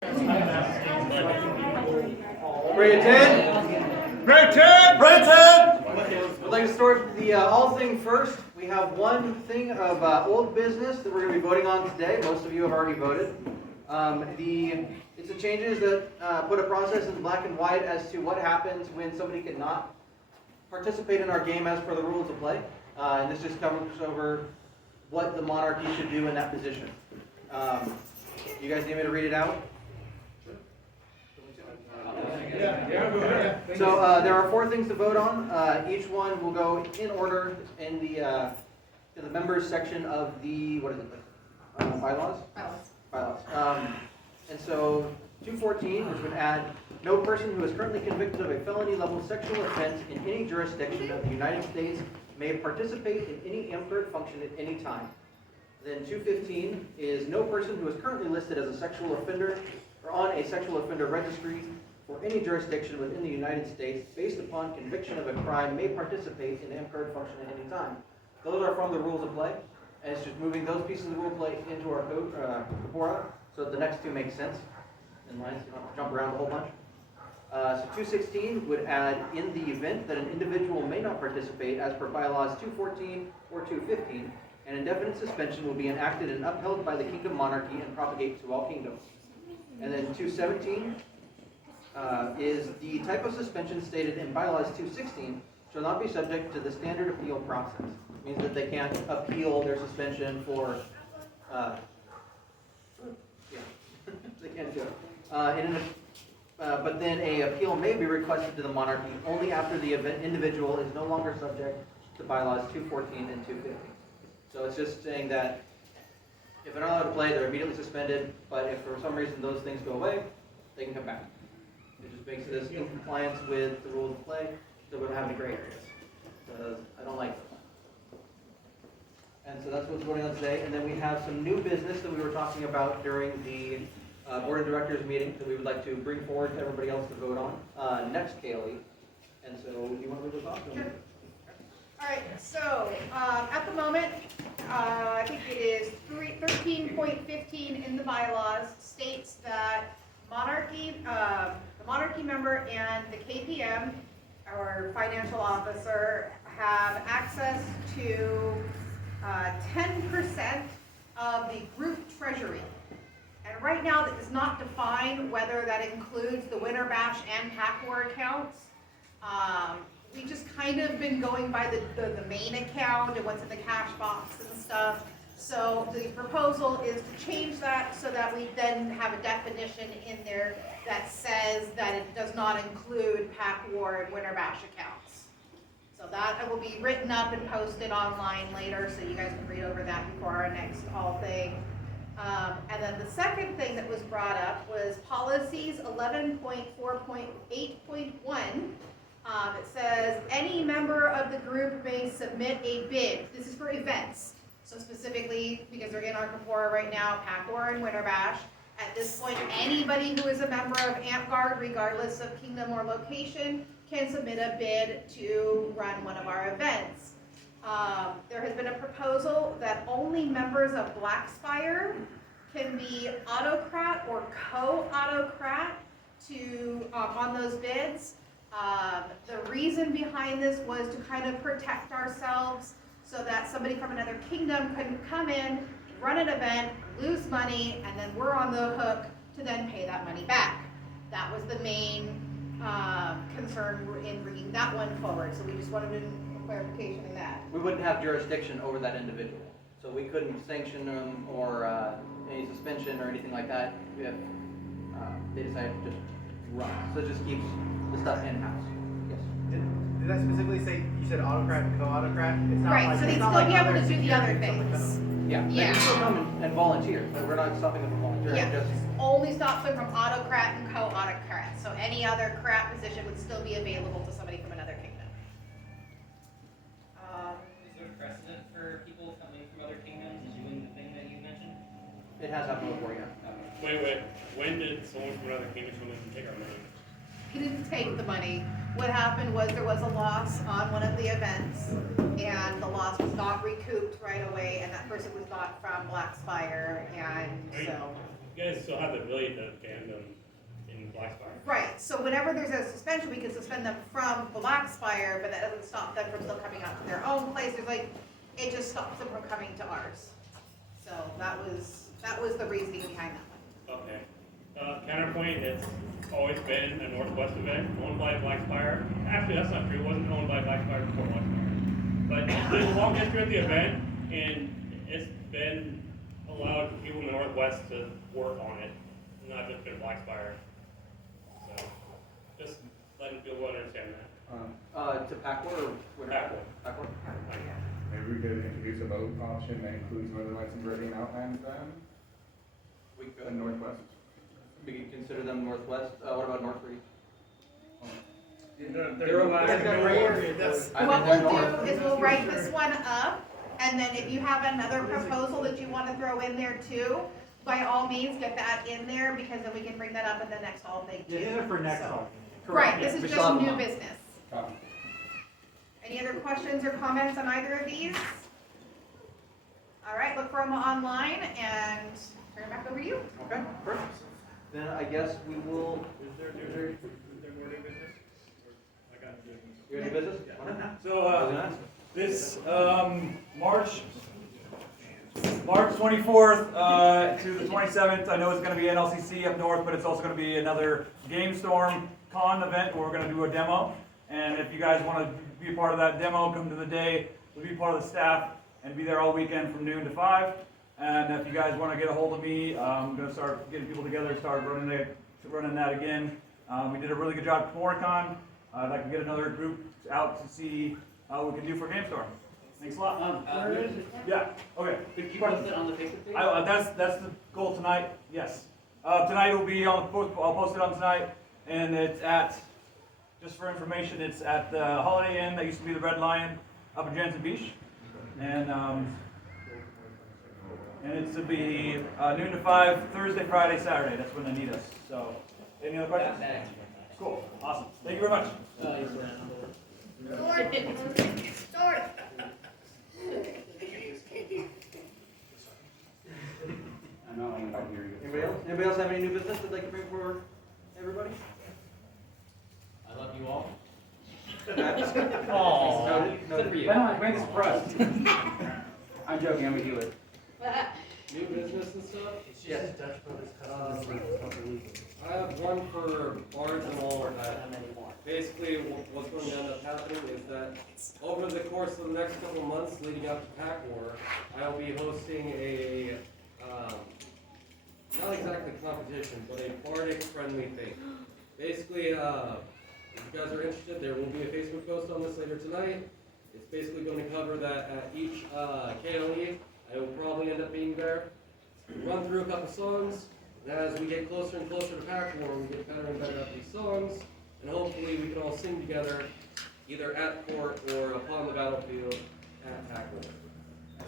Ready to 10? Ready 10! Ready 10! We'd like to start the all thing first. We have one thing of old business that we're going to be voting on today. Most of you have already voted. It's the changes that put a process in black and white as to what happens when somebody cannot participate in our game as per the rules of play. And this just covers over what the Monarchy should do in that position. You guys need me to read it out? So there are 4 things to vote on. Each one will go in order in the members section of the, what is it? Bylaws? Bylaws. And so 214, which would add, no person who is currently convicted of a felony level sexual offense in any jurisdiction of the United States may participate in any amperate function at any time. Then 215 is no person who is currently listed as a sexual offender or on a sexual offender registry for any jurisdiction within the United States based upon conviction of a crime may participate in amperate function at any time. Those are from the rules of play, and it's just moving those pieces of the rule of play into our code, Capora, so that the next 2 make sense in line, so you don't have to jump around a whole bunch. So 216 would add, in the event that an individual may not participate as per bylaws 214 or 215, an indefinite suspension will be enacted and upheld by the Kingdom Monarchy and propagate to all kingdoms. And then 217 is the type of suspension stated in bylaws 216 shall not be subject to the standard appeal process. It means that they can't appeal their suspension for, they can't do it. But then an appeal may be requested to the Monarchy only after the individual is no longer subject to bylaws 214 and 215. So it's just saying that if they're not allowed to play, they're immediately suspended, but if for some reason those things go away, they can come back. It just makes it in compliance with the rules of play, so we don't have any gray areas. So I don't like them. And so that's what's going on today. And then we have some new business that we were talking about during the Board of Directors meeting that we would like to bring forward to everybody else to vote on next, Kaylee. And so do you want to move this off? Sure. All right, so at the moment, I think it is 13.15 in the bylaws states that Monarchy, the Monarchy member and the KPM, our financial officer, have access to 10% of the group treasury. And right now, that does not define whether that includes the Winter Bash and Pack War accounts. We've just kind of been going by the main account and what's in the cash box and stuff. So the proposal is to change that so that we then have a definition in there that says that it does not include Pack War and Winter Bash accounts. So that will be written up and posted online later, so you guys can read over that before our next all thing. And then the second thing that was brought up was policies 11.4.8.1. It says any member of the group may submit a bid. This is for events. So specifically, because they're in our Capora right now, Pack War and Winter Bash. At this point, anybody who is a member of Amp Guard, regardless of kingdom or location, can submit a bid to run one of our events. There has been a proposal that only members of Blackspire can be autocrat or co-autocrat to on those bids. The reason behind this was to kind of protect ourselves so that somebody from another kingdom couldn't come in, run an event, lose money, and then we're on the hook to then pay that money back. That was the main concern in bringing that one forward. So we just wanted a clarification in that. We wouldn't have jurisdiction over that individual. So we couldn't sanction them or any suspension or anything like that if they decided to just run. So it just keeps the stuff in-house. Yes. Did that specifically say, you said autocrat and co-autocrat? It's not Right, like, so they'd it's not still like be able other to do the other security, things. Yeah, they Yeah. can still come and volunteer, but we're not stopping them from volunteering. Yeah, Just, only stops them from autocrat and co-autocrat. So any other crat position would still be available to somebody from another kingdom. Is there a precedent for people coming from other kingdoms and doing the thing that you mentioned? it has happened before, yeah. Wait. When did someone from another kingdom come in and take our money? He didn't take the money. What happened was there was a loss on one of the events, and the loss was not recouped right away, and that person was not from Blackspire, and so. You guys still have the ability to ban the in Blackspire. Right, so whenever there's a suspension, we can suspend them from Blackspire, but that doesn't stop them from still coming out to their own place. There's like, it just stops them from coming to ours. So that was the reasoning behind that one. Okay. Counterpoint, it's always been a Northwest event owned by Blackspire. Actually, that's not true. It wasn't owned by Blackspire before Blackspire. But there's a long history of the event, and it's been allowed people in the Northwest to work on it, not just been Blackspire. So, just letting people understand that. To Packwood or where? Packwood. Packwood? Maybe we could introduce a vote option that includes Northern Lights and Meridian Outlands then, We could. and Northwest. We could consider them Northwest. What about North Reed? They're allowed to go over. What we'll do is we'll write this one up, and then if you have another proposal that you want to throw in there too, by all means, get that in there, because then we can bring that up in the next hall thing too. Yeah, these are for next So- hall. Right, this We is still have just a new month. business. Copy. Any other questions or comments on either of these? All right, look for them online and turn it back over to you. Okay, perfect. Then I guess we will. Is there more new business? I got it. You got any business? So, this, March 24th, to the 27th, I know it's gonna be NLCC up north, but it's also gonna be another Game Storm Con event where we're gonna do a demo. And if you guys wanna be a part of that demo, come to the day, we'll be part of the staff and be there all weekend from noon to 5. And if you guys wanna get a hold of me, I'm gonna start getting people together, start running that again. We did a really good job at Moricon. I'd like to get another group out to see what we can do for Game Storm. Thanks a lot. Yeah, okay. Could you post it on the Facebook page? That's the goal tonight, yes. Tonight will be on the post, I'll post it on tonight, and it's at, just for information, it's at the Holiday Inn that used to be the Red Lion up in Jansen Beach. And it's to be noon to 5, Thursday, Friday, Saturday, that's when they need us. So, any other questions? Cool, awesome. Thank you very much. Sorry. I'm not only about hearing it. Anybody else? Anybody else have any new business they'd like to bring forward? Everybody? I love you all. Noted, noted. for you. Make a surprise. I'm joking, I'm gonna do it. New business and stuff? Yes. I have one for Barnes and all that. Basically, what's going to end up happening is that over the course of the next couple of months leading up to Pack War, I'll be hosting a, not exactly competition, but a Bardic friendly thing. Basically, if you guys are interested, there will be a Facebook post on this later tonight. It's basically going to cover that at each KLE, I will probably end up being there. Run through a couple songs, and as we get closer and closer to Pack War, we get better and better at these songs, and hopefully we can all sing together, either at court or upon the battlefield at Pack War.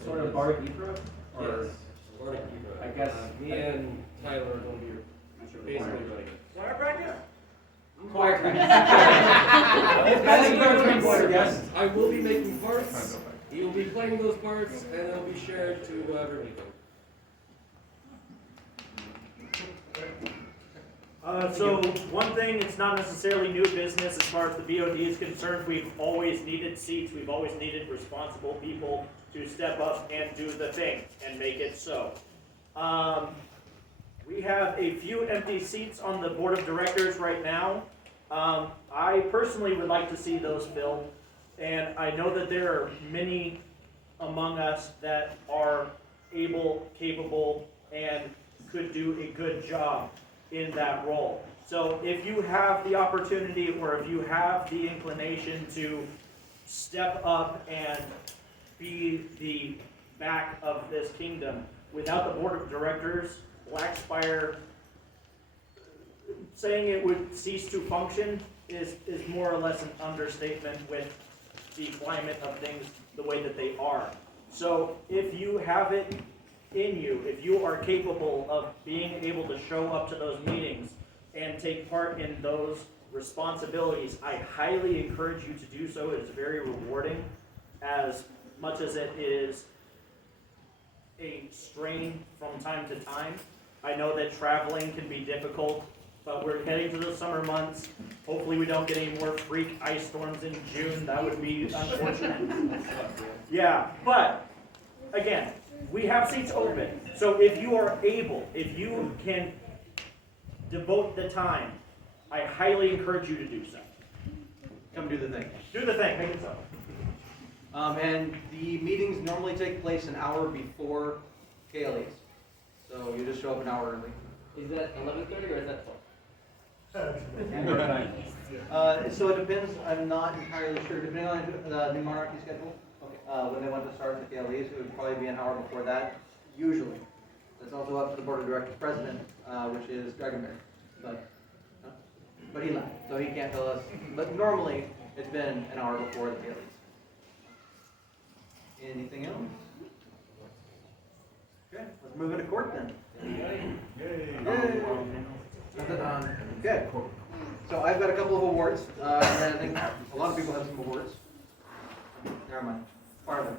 Sort of Bardic Ebro? Or, Yes, Bardic Ebro. I guess- Me and Tyler are going to be basically running it. Choir practice? Choir Yes, I will be making parts. He will be playing those parts, and they'll be shared to whoever needs them. So one thing, it's not necessarily new business as far as the BOD is concerned. We've always needed seats. We've always needed responsible people to step up and do the thing and make it so. We have a few empty seats on the board of directors right now. I personally would like to see those filled, and I know that there are many among us that are able, capable, and could do a good job in that role. So if you have the opportunity or if you have the inclination to step up and be the back of this kingdom, without the board of directors, Blackspire, saying it would cease to function is more or less an understatement with the climate of things the way that they are. So if you have it in you, if you are capable of being able to show up to those meetings and take part in those responsibilities, I highly encourage you to do so. It's very rewarding, as much as it is a strain from time to time. I know that traveling can be difficult but we're heading to the summer months. Hopefully we don't get any more freak ice storms in June. That would be unfortunate. Yeah, but again, we have seats open. So if you are able, if you can devote the time, I highly encourage you to do so. Come do the thing. Do the thing, make it so. And the meetings normally take place an hour before KLEs. So you just show up an hour early. Is that 11:30 or is that 12? So it depends, I'm not entirely sure, depending on the Monarchy schedule. When they want to start the KLEs, it would probably be an hour before that, usually. That's also up to the board of directors president, which is Dragonberry. But he left, so he can't tell us. But normally, it's been an hour before the KLEs. Anything else? Okay, let's move into court then. Yay. Good. So I've got a couple of awards, and I think a lot of people have some awards. Never mind. Part of them.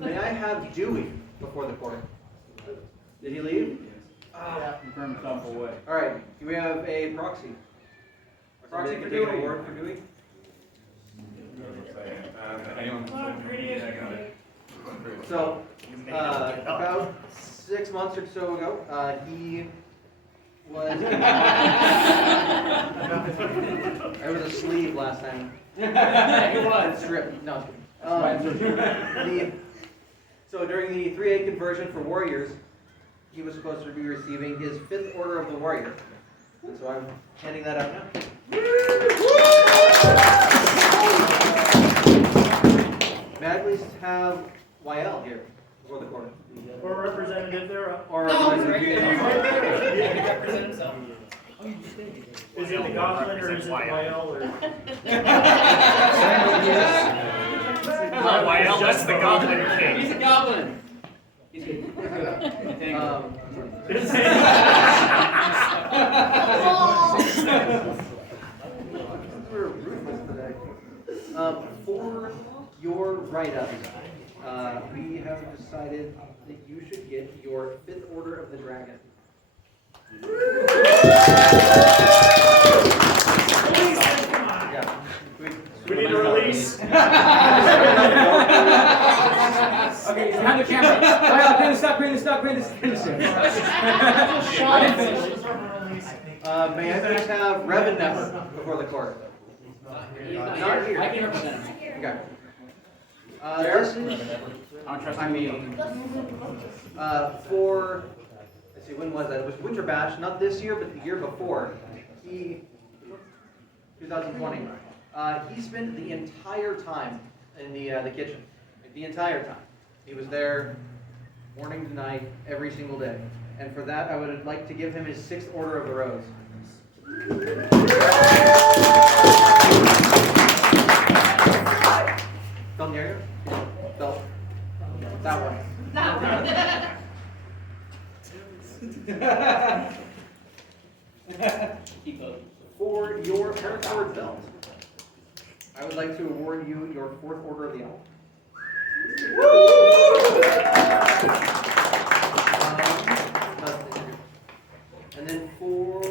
May I have Dewey before the court? Did he leave? Confirm himself away. All right. Do we have a proxy? Proxy for Dewey. Award for Dewey. So, about 6 months or so ago, he was. I was asleep last time. He was stripped. No. So during the 3A conversion for warriors, he was supposed to be receiving his 5th Order of the Warrior. And so I'm handing that out now. May I please have YL here before the court? Or representative thereof. Or representative. Represent himself. Is it the goblin or is it the YL or? Not YL, that's the Goblin King. He's a goblin. He's good. We're ruthless today. For your write-up, we have decided that you should get your 5th Order of the Dragon. Yeah. We need a release. Okay, behind the camera. Stop, finish it. I didn't finish. May I please have Revan Never before the court? Not here. I can represent him. Okay. This is, for, let's see, when was that? It was Winter Bash, not this year, but the year before. 2020. He spent the entire time in the kitchen. Like, the entire time. He was there morning to night, every single day. And for that, I would like to give him his 6th Order of the Rose. Felt near you? Felt that one. Keep going. For your Paracord belt, I would like to award you your 4th Order of the Owl. And then for, we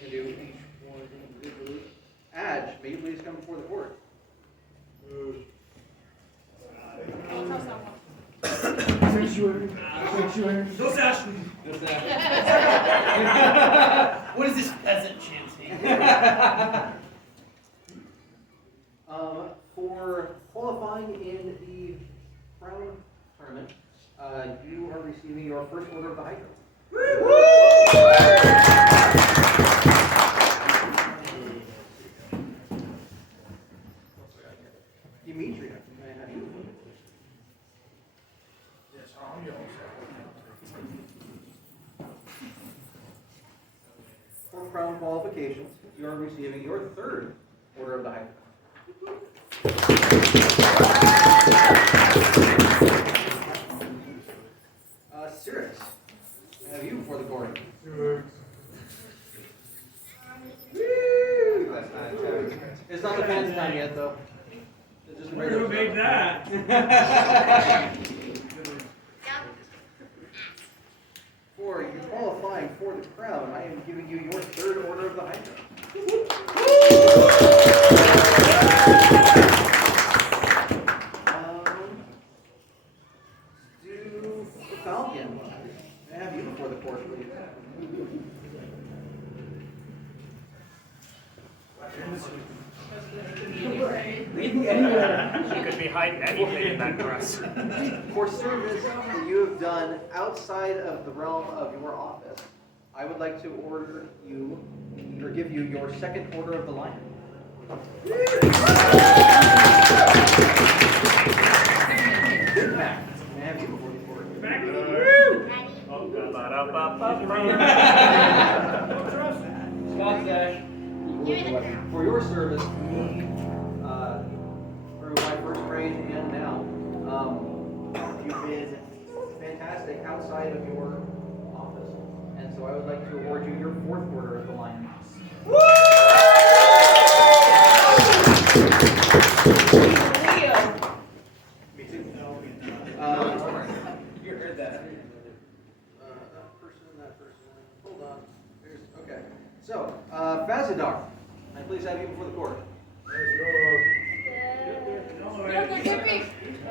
can do each one individually. Adge, may you please come before the court? No sash. What is this peasant chanting? For qualifying in the Crown Tournament, you are receiving your 1st Order of the Hydra. Demetria, may I have you? For Crown qualifications, you are receiving your 3rd Order of the Hydra. Cyrix, I have you before the court. It's not the fans' time yet, though. It's just Who made that? For you qualifying for the crown, I am giving you your third order of the Hydra. Do Falcon. May I have you before the court, please? She could be hiding anything in that dress. For service that you have done outside of the realm of your office, I would like to order you, or give you your second order of the Lion. Big Mac. May I have you before the court? Scott Dash. For your service, through my first reign and now, you've been fantastic outside of your office. And so I would like to award you your fourth order of the Lion. Me too. You heard that. That person. Hold on. Okay. So, Fazadar, I please have you before the court.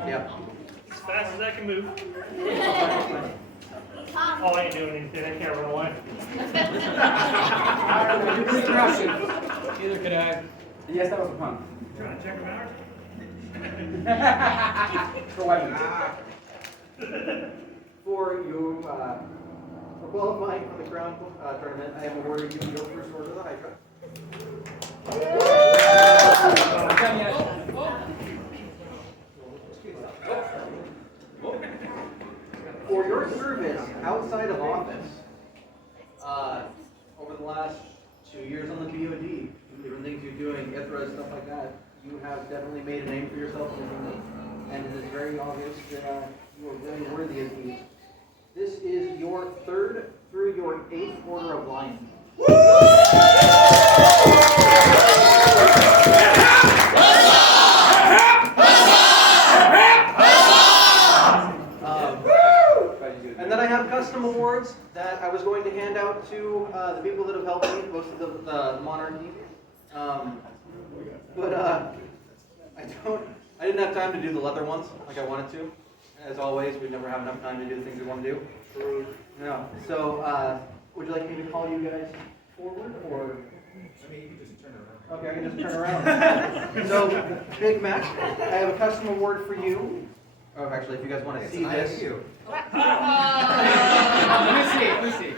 Yeah. As fast as I can move. Oh, I ain't doing anything. I can't run away. You're pretty Russian. Neither could I. Yes, that was a pun. Trying to check them out. For weapons. For you, for qualifying for the crown tournament, I have awarded you your first order of the Hydra. For your service outside of office, over the last 2 years on the BOD, different things you're doing, ITHRA, stuff like that, you have definitely made a name for yourself in the community, and it is very obvious that you are very worthy of these. This is your third through your 8th order of Lion. And then I have custom awards that I was going to hand out to the people that have helped me, most of the Monarchy. But I didn't have time to do the leather ones like I wanted to. As always, we never have enough time to do the things we want to do. Yeah. So, would you like me to call you guys forward, or? I mean, you can just turn around. Okay, I can just turn around. So, Big Mac, I have a custom award for you. Oh, actually, if you guys want to see this. Let me see.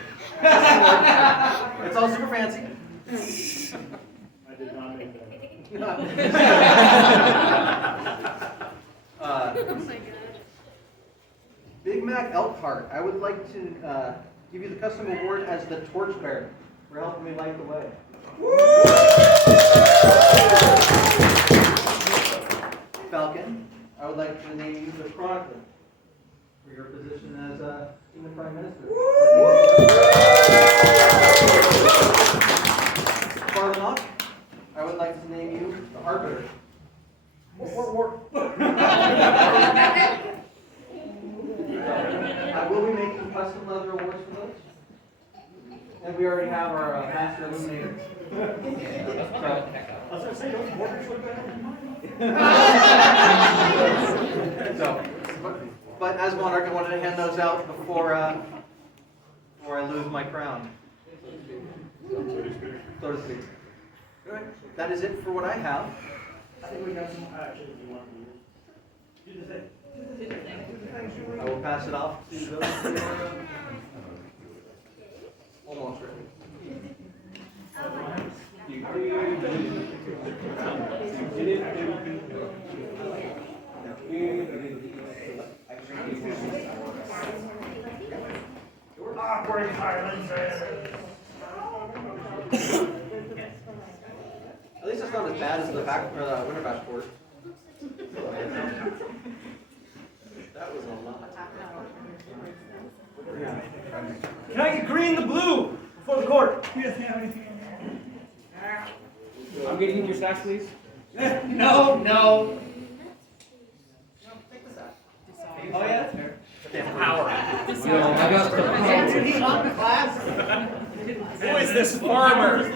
It's all super fancy. I did not make that. Big Mac Elkhart, I would like to give you the custom award as the Torchbearer for helping me light the way. Falcon, I would like to name you the Chronicler for your position as the Prime Minister. Barlock, I would like to name you the Arbiter. I will be making custom leather awards for those. And we already have our Master Illuminator. I was going to say, those borders look better. But as Monarch, I wanted to hand those out before I lose my crown. So to speak. Alright, that is it for what I have. I think we got some, actually, if you want to do the thing. I will pass it off to those who are almost ready. Awkward silence. At least it's not as bad as the Winter Bash board. That was a lot. Yeah. Can I get green the blue before the court? I'm getting your stacks, please. No. Oh, yeah? Power. I got the Who is this farmer?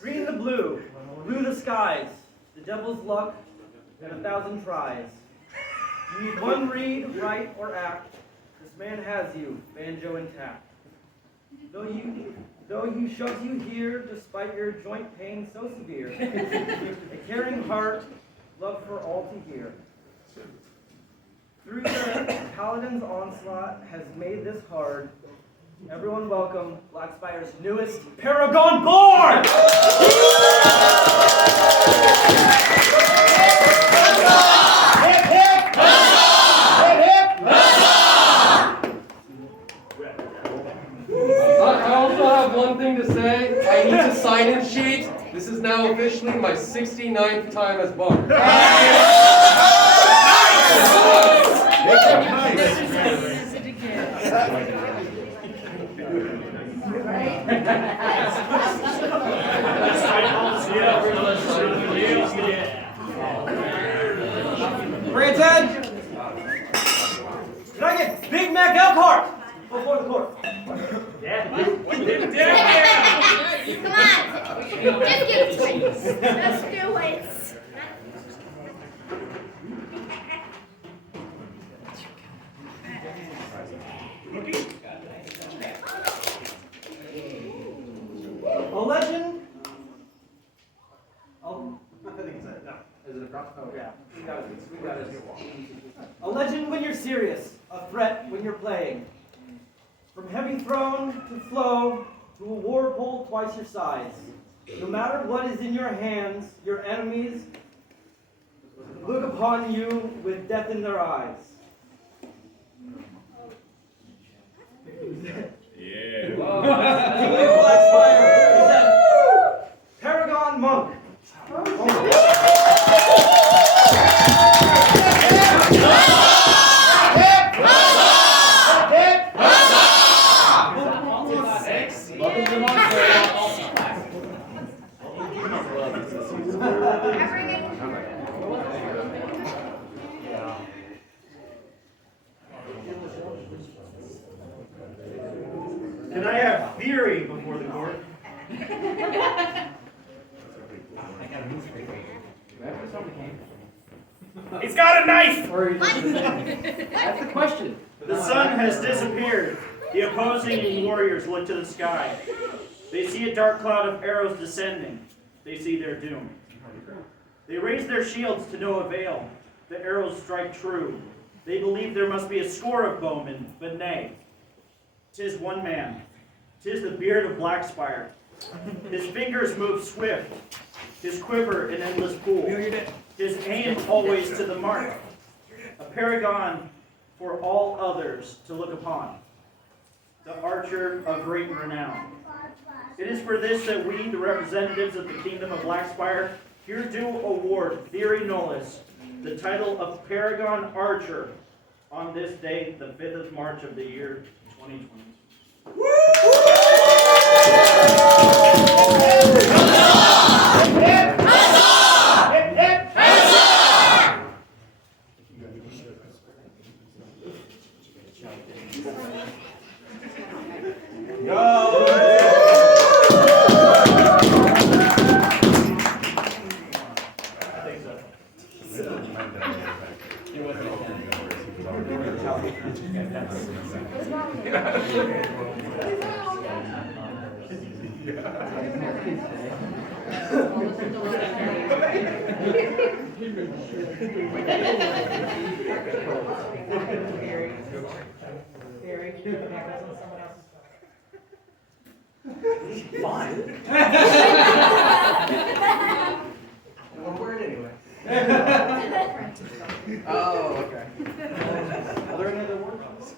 Green the blue, blue the skies, the devil's luck, and 1,000 tries. You need one read, write, or act. This man has you, banjo intact. Though he shoves you here, despite your joint pain so severe, a caring heart, love for all to hear. Through the paladin's onslaught has made this hard. Everyone welcome Blackspire's newest Paragon Board! Hip, hip! Hip, hip! I also have one thing to say. I need to sign in sheet. This is now officially my 69th time as bard. Brandon! Can I get Big Mac Elkhart before the court? Come on, just give it to me. Let's do it. A legend. Is it across? Oh, Yeah, we got it. A legend when you're serious, a threat when you're playing. From heavy throne to flow to a war pole twice your size. No matter what is in your hands, your enemies look upon you with death in their eyes. Yeah. King of Blackspire presents Paragon Monk. Can I have theory before the court? He's got a knife! That's the question. The sun has disappeared. The opposing warriors look to the sky. They see a dark cloud of arrows descending. They see their doom. They raise their shields to no avail. The arrows strike true. They believe there must be a score of bowmen, but nay. 'Tis one man. 'Tis the beard of Blackspire. His fingers move swift. His quiver an endless pool. His aim always to the mark. A paragon for all others to look upon. The archer of great renown. It is for this that we, the representatives of the kingdom of Blackspire, here do award Theory Nullis the title of Paragon Archer on this day, the 5th of March of the year 2022. One word anyway. Oh, okay. Are there any other words?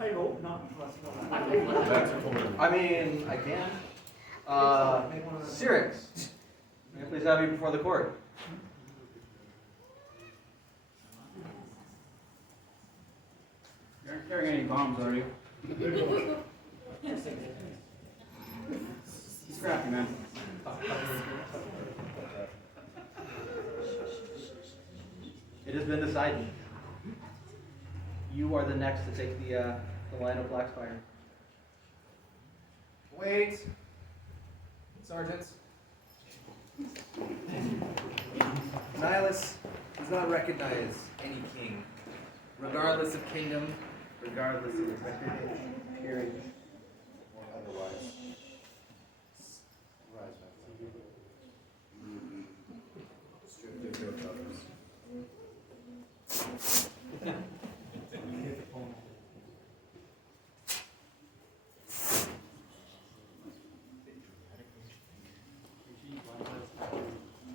I hope not. I mean, I can. Cyrix, may I please have you before the court? You aren't carrying any bombs, are you? Scrappy, man. It has been decided. you are the next to take the line of Blackspire. Wait. Sergeants. Nihilus does not recognize any king, regardless of kingdom, regardless of record, peerage, or otherwise. Strictly for others.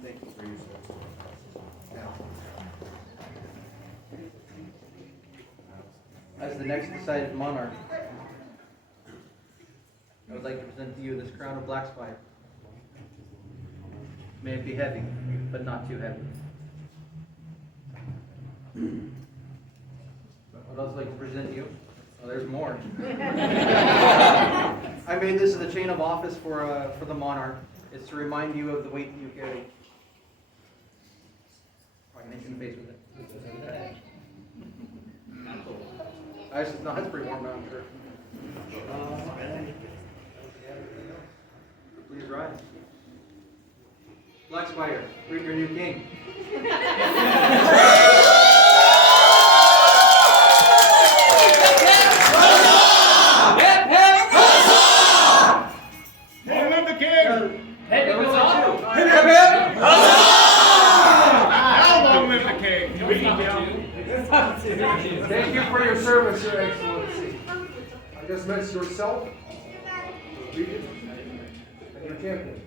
Thank you for your service. Now. As the next decided monarch, I would like to present to you this crown of Blackspire. May it be heavy, but not too heavy. What else would I like to present you? Oh, there's more. I made this as a chain of office for the monarch. It's to remind you of the weight that you carry. Oh, I can hit you in the face with it. Actually, no, it's pretty warm now, I'm sure. Please rise. Blackspire, greet your new king. Long live the king! Hey, Now long live the king! Thank you for your service, Your Excellency. I just met yourself, the regent, and your champion.